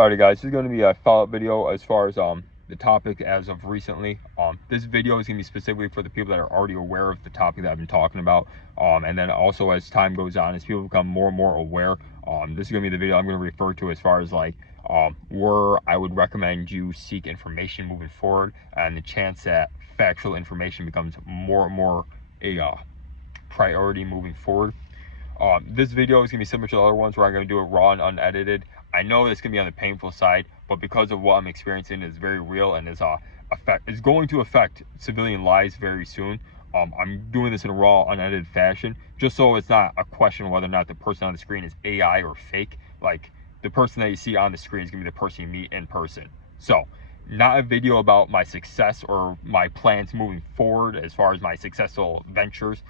Alrighty guys, this is going to be a follow-up video as far as the topic as of recently. This video is going to be specifically for the people that are already aware of the topic that I've been talking about. And then also as time goes on, as people become more and more aware, this is going to be the video I'm going to refer to as far as like where I would recommend you seek information moving forward, and the chance that factual information becomes more and more a priority moving forward. This video is going to be similar to the other ones where I'm going to do it raw and unedited. I know this can be on the painful side, but because of what I'm experiencing is very real and is going to affect civilian lives very soon. I'm doing this in a raw, unedited fashion, just so it's not a question of whether or not the person on the screen is AI or fake. Like, the person that you see on the screen is going to be the person you meet in person. So, not a video about my success or my plans moving forward as far as my successful ventures,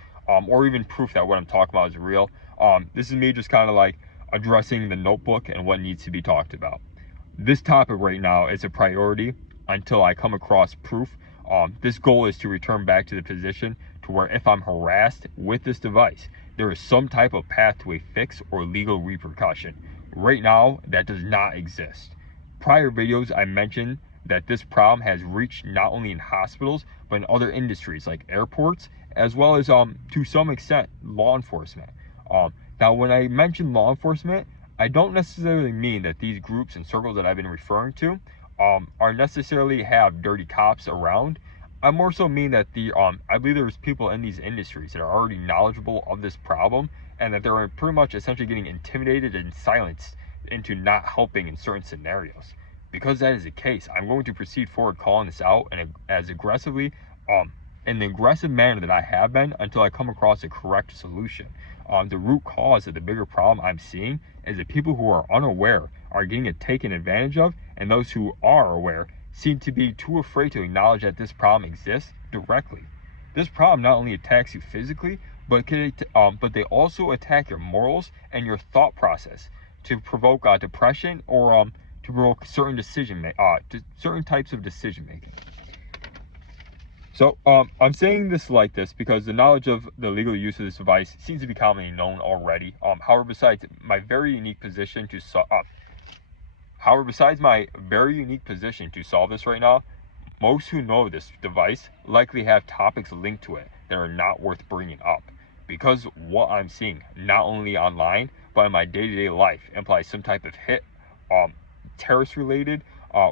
or even proof that what I'm talking about is real. This is me just kind of like addressing the notebook and what needs to be talked about. This topic right now is a priority until I come across proof. This goal is to return back to the position to where if I'm harassed with this device, there is some type of path to a fix or legal repercussion. Right now, that does not exist. Prior videos, I mentioned that this problem has reached not only in hospitals, but in other industries like airports, as well as to some extent law enforcement. Now, when I mention law enforcement, I don't necessarily mean that these groups and circles that I've been referring to are necessarily have dirty cops around. I more so mean that I believe there's people in these industries that are already knowledgeable of this problem, and that they're pretty much essentially getting intimidated and silenced into not helping in certain scenarios. Because that is the case, I'm going to proceed forward calling this out and as aggressively, in the aggressive manner that I have been, until I come across a correct solution. The root cause of the bigger problem I'm seeing is that people who are unaware are getting taken advantage of, and those who are aware seem to be too afraid to acknowledge that this problem exists directly. This problem not only attacks you physically, but they also attack your morals and your thought process to provoke depression, or to provoke certain certain types of decision making. So I'm saying this like this because the knowledge of the legal use of this device seems to be commonly known already. However, besides my very unique position to solve this right now, most who know of this device likely have topics linked to it that are not worth bringing up, because what I'm seeing, not only online but in my day-to-day life, implies some type of hit, terrorist related.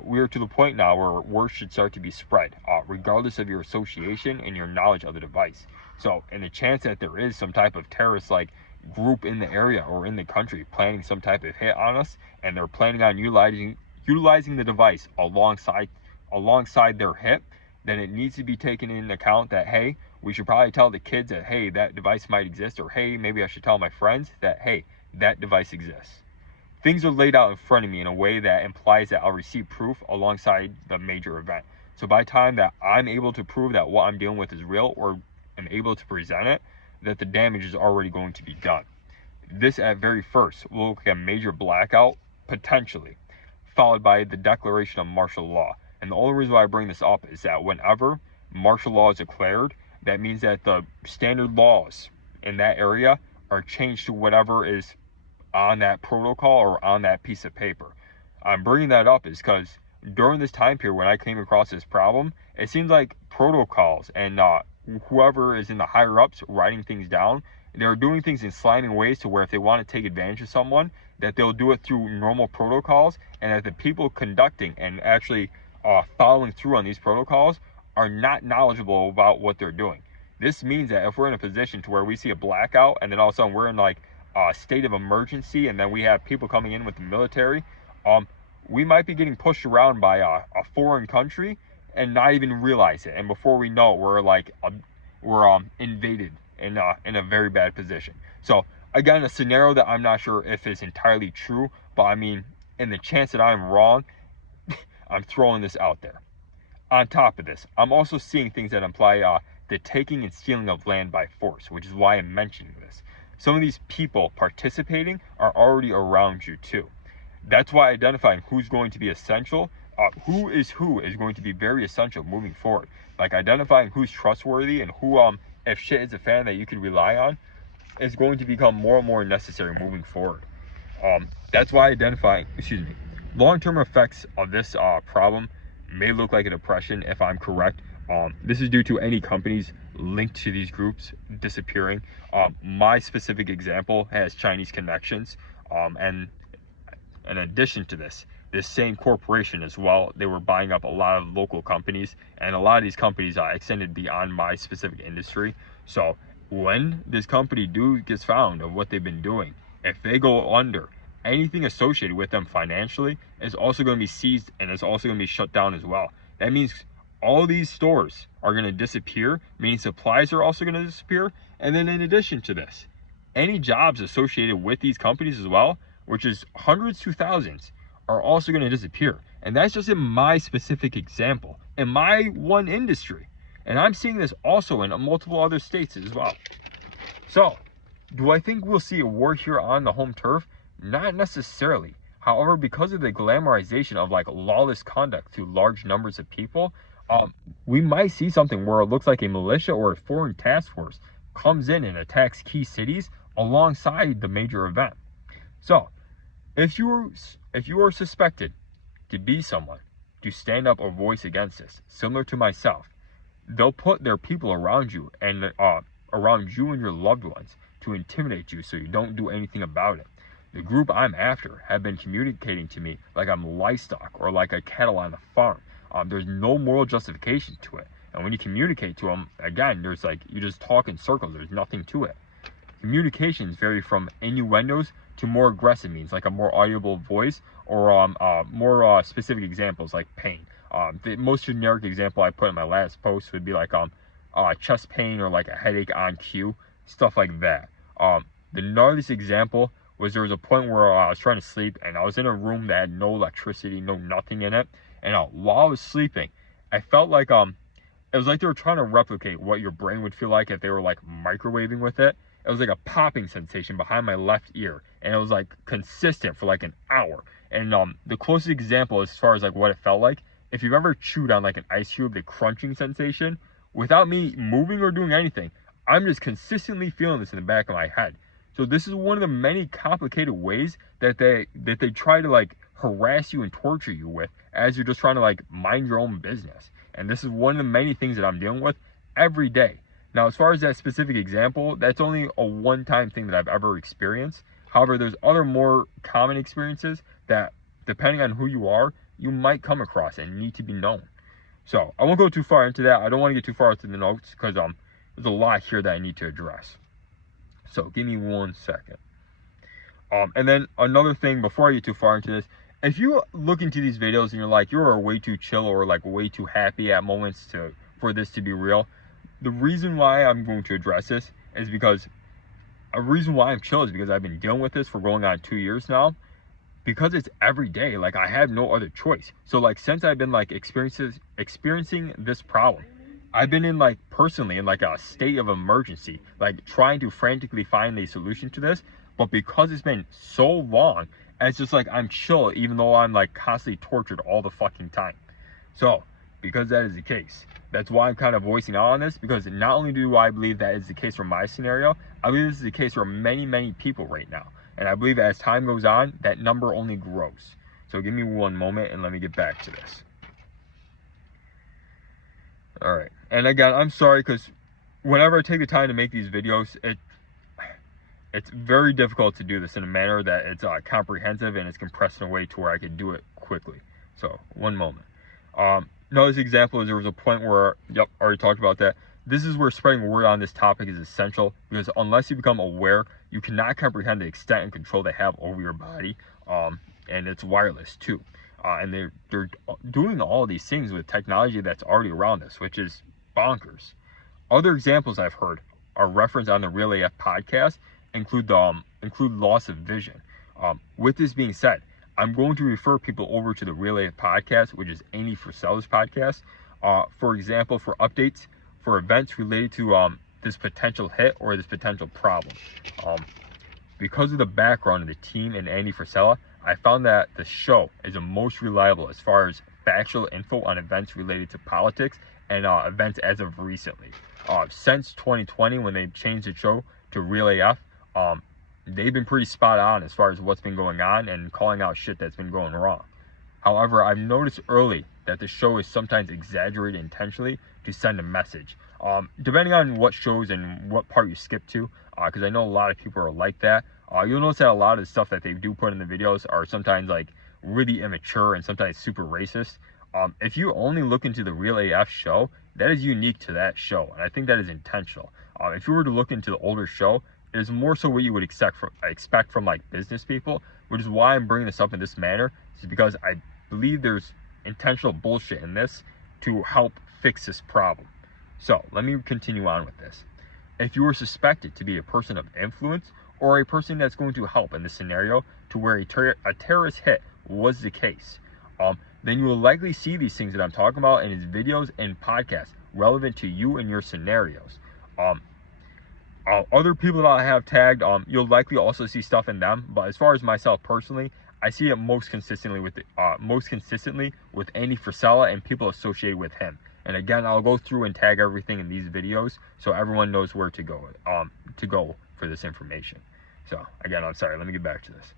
We are to the point now where word should start to be spread, regardless of your association and your knowledge of the device. So, in the chance that there is some type of terrorist like group in the area or in the country planning some type of hit on us, and they're planning on utilizing the device alongside their hit, then it needs to be taken into account that, hey, we should probably tell the kids that, hey, that device might exist, or hey, maybe I should tell my friends that, hey, that device exists. Things are laid out in front of me in a way that implies that I'll receive proof alongside the major event. So by the time that I'm able to prove that what I'm dealing with is real, or am able to present it, that the damage is already going to be done. This at very first will look like a major blackout, potentially, followed by the declaration of martial law. And the only reason why I bring this up is that whenever martial law is declared, that means that the standard laws in that area are changed to whatever is on that protocol or on that piece of paper. I'm bringing that up is because during this time period when I came across this problem, it seems like protocols and whoever is in the higher ups writing things down, they're doing things in slamming ways to where if they want to take advantage of someone, that they'll do it through normal protocols, and that the people conducting and actually following through on these protocols are not knowledgeable about what they're doing. This means that if we're in a position to where we see a blackout, and then all of a sudden we're in like state of emergency, and then we have people coming in with the military, we might be getting pushed around by a foreign country and not even realize it, and before we know it, we're invaded in a very bad position. So again, a scenario that I'm not sure if is entirely true, but I mean, in the chance that I'm wrong, I'm throwing this out there. On top of this, I'm also seeing things that imply the taking and stealing of land by force, which is why I'm mentioning this. Some of these people participating are already around you too. That's why identifying who's going to be essential, who is going to be very essential moving forward. Like identifying who's trustworthy and who, if shit is a fan that you can rely on, is going to become more and more necessary moving forward. That's why Long-term effects of this problem may look like a depression if I'm correct. This is due to any companies linked to these groups disappearing. My specific example has Chinese connections, and in addition to this same corporation as well, they were buying up a lot of local companies, and a lot of these companies extended beyond my specific industry. So when this company gets found of what they've been doing, if they go under, anything associated with them financially is also going to be seized, and it's also going to be shut down as well. That means all these stores are going to disappear, meaning supplies are also going to disappear. And then in addition to this, any jobs associated with these companies as well, which is hundreds to thousands, are also going to disappear. And that's just in my specific example, in my one industry. And I'm seeing this also in multiple other states as well. So, do I think we'll see a war here on the home turf? Not necessarily. However, because of the glamorization of like lawless conduct to large numbers of people, we might see something where it looks like a militia or a foreign task force comes in and attacks key cities alongside the major event. So, if you are suspected to be someone to stand up a voice against this, similar to myself, they'll put their people around you and around you and your loved ones to intimidate you so you don't do anything about it. The group I'm after have been communicating to me like I'm livestock or like a cattle on a farm. There's no moral justification to it. And when you communicate to them, again, there's like, you just talk in circles. There's nothing to it. Communications vary from innuendos to more aggressive means, like a more audible voice, or more specific examples like pain. The most generic example I put in my last post would be like chest pain or like a headache on cue, stuff like that. The gnarliest example was there was a point where I was trying to sleep and I was in a room that had no electricity, no nothing in it. And while I was sleeping, I felt like it was like they were trying to replicate what your brain would feel like if they were like microwaving with it. It was like a popping sensation behind my left ear, and it was like consistent for like an hour. And the closest example as far as like what it felt like, if you've ever chewed on like an ice cube, the crunching sensation, without me moving or doing anything, I'm just consistently feeling this in the back of my head. So this is one of the many complicated ways that they try to like harass you and torture you with as you're just trying to like mind your own business. And this is one of the many things that I'm dealing with every day. Now, as far as that specific example, that's only a one-time thing that I've ever experienced. However, there's other more common experiences that, depending on who you are, you might come across and need to be known. So I won't go too far into that. I don't want to get too far into the notes because there's a lot here that I need to address. So give me 1 second. And then another thing before I get too far into this, if you look into these videos and you're like, you're way too chill or like way too happy at moments for this to be real, the reason why I'm going to address this is because a reason why I'm chill is because I've been dealing with this for going on 2 years now, because it's every day. Like I have no other choice. So like since I've been like experiencing this problem, I've been in like personally in like a state of emergency, like trying to frantically find a solution to this. But because it's been so long, it's just like I'm chill even though I'm like constantly tortured all the fucking time. So because that is the case, that's why I'm kind of voicing out on this, because not only do I believe that is the case for my scenario, I believe this is the case for many people right now. And I believe that as time goes on, that number only grows. So give me one moment and let me get back to this. All right. And again, I'm sorry because whenever I take the time to make these videos, it's very difficult to do this in a manner that it's comprehensive and it's compressed in a way to where I can do it quickly. So one moment. Another example is there was a point where, yep, already talked about that. This is where spreading word on this topic is essential, because unless you become aware, you cannot comprehend the extent and control they have over your body. And it's wireless too. And they're doing all of these things with technology that's already around us, which is bonkers. Other examples I've heard are referenced on the Real AF podcast include loss of vision. With this being said, I'm going to refer people over to the Real AF podcast, which is Amy Frisella's podcast. For example, for updates, for events related to this potential hit or this potential problem. Because of the background of the team and Andy Frisella, I found that the show is the most reliable as far as factual info on events related to politics and events as of recently. Since 2020, when they changed the show to Real AF, they've been pretty spot on as far as what's been going on and calling out shit that's been going wrong. However, I've noticed early that the show is sometimes exaggerated intentionally to send a message. Depending on what shows and what part you skip to, because I know a lot of people are like that. You'll notice that a lot of the stuff that they do put in the videos are sometimes like really immature and sometimes super racist. If you only look into the Real AF show, that is unique to that show, and I think that is intentional. If you were to look into the older show, it is more so what you would expect from like business people, which is why I'm bringing this up in this manner, is because I believe there's intentional bullshit in this to help fix this problem. So let me continue on with this. If you were suspected to be a person of influence or a person that's going to help in this scenario to where a terrorist hit was the case, then you will likely see these things that I'm talking about in his videos and podcasts relevant to you and your scenarios. Other people that I have tagged, you'll likely also see stuff in them. But as far as myself personally, I see it most consistently with Andy Frisella and people associated with him. And again, I'll go through and tag everything in these videos so everyone knows where to go for this information. So again, I'm sorry, let me get back to this.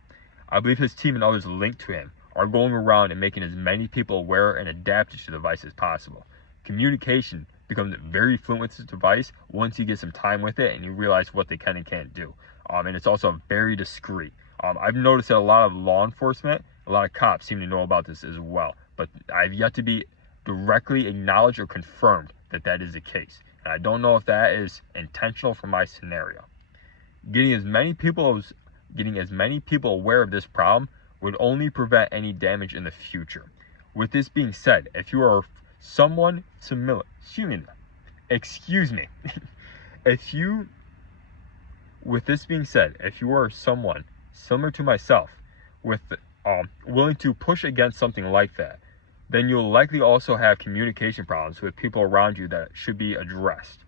I believe his team and others linked to him are going around and making as many people aware and adapted to the device as possible. Communication becomes very fluent with this device once you get some time with it and you realize what they can and can't do. And it's also very discreet. I've noticed that a lot of law enforcement, a lot of cops seem to know about this as well, but I've yet to be directly acknowledged or confirmed that that is the case. And I don't know if that is intentional for my scenario. Getting as many people aware of this problem would only prevent any damage in the future. With this being said, if you are someone similar, with this being said, if you are someone similar to myself, with willing to push against something like that, then you'll likely also have communication problems with people around you that should be addressed.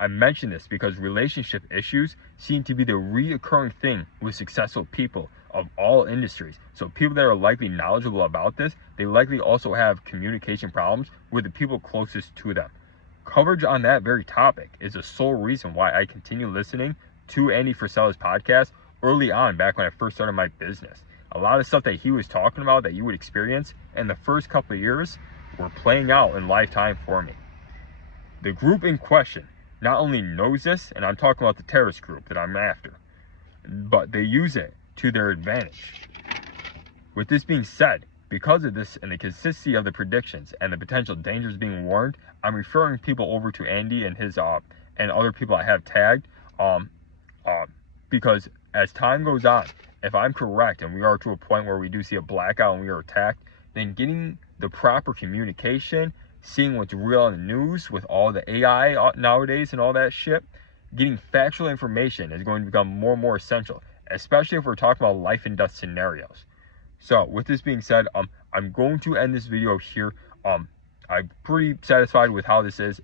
I mention this because relationship issues seem to be the reoccurring thing with successful people of all industries. So people that are likely knowledgeable about this, they likely also have communication problems with the people closest to them. Coverage on that very topic is the sole reason why I continue listening to Andy Frisella's podcast early on, back when I first started my business. A lot of stuff that he was talking about that you would experience in the first couple of years were playing out in lifetime for me. The group in question not only knows this, and I'm talking about the terrorist group that I'm after, but they use it to their advantage. With this being said, because of this and the consistency of the predictions and the potential dangers being warned, I'm referring people over to Andy and his and other people I have tagged, because as time goes on, if I'm correct and we are to a point where we do see a blackout and we are attacked, then getting the proper communication, seeing what's real in the news with all the AI nowadays and all that shit, getting factual information is going to become more and more essential, especially if we're talking about life and death scenarios. So with this being said, I'm going to end this video here. I'm pretty satisfied with how this is.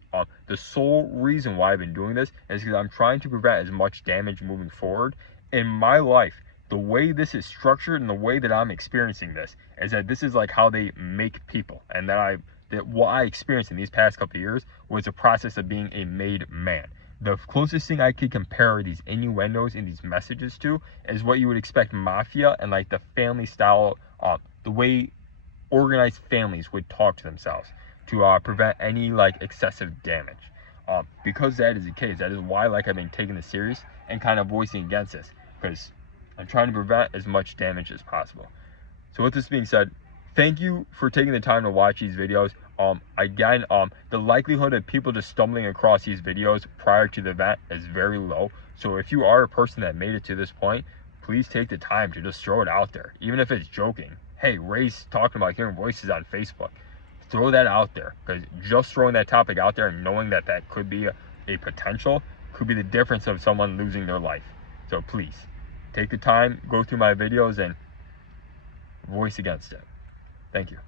The sole reason why I've been doing this is because I'm trying to prevent as much damage moving forward. In my life, the way this is structured and the way that I'm experiencing this is that this is like how they make people, and that what I experienced in these past couple of years was a process of being a made man. The closest thing I could compare these innuendos and these messages to is what you would expect mafia and like the family style, the way organized families would talk to themselves to prevent any like excessive damage. Because that is the case, that is why like I've been taking this serious and kind of voicing against this, because I'm trying to prevent as much damage as possible. So with this being said, thank you for taking the time to watch these videos. Again, the likelihood of people just stumbling across these videos prior to the event is very low. So if you are a person that made it to this point, please take the time to just throw it out there. Even if it's joking. Hey, Ray's talking about hearing voices on Facebook. Throw that out there, because just throwing that topic out there and knowing that that could be a potential could be the difference of someone losing their life. So please, take the time, go through my videos and voice against it. Thank you.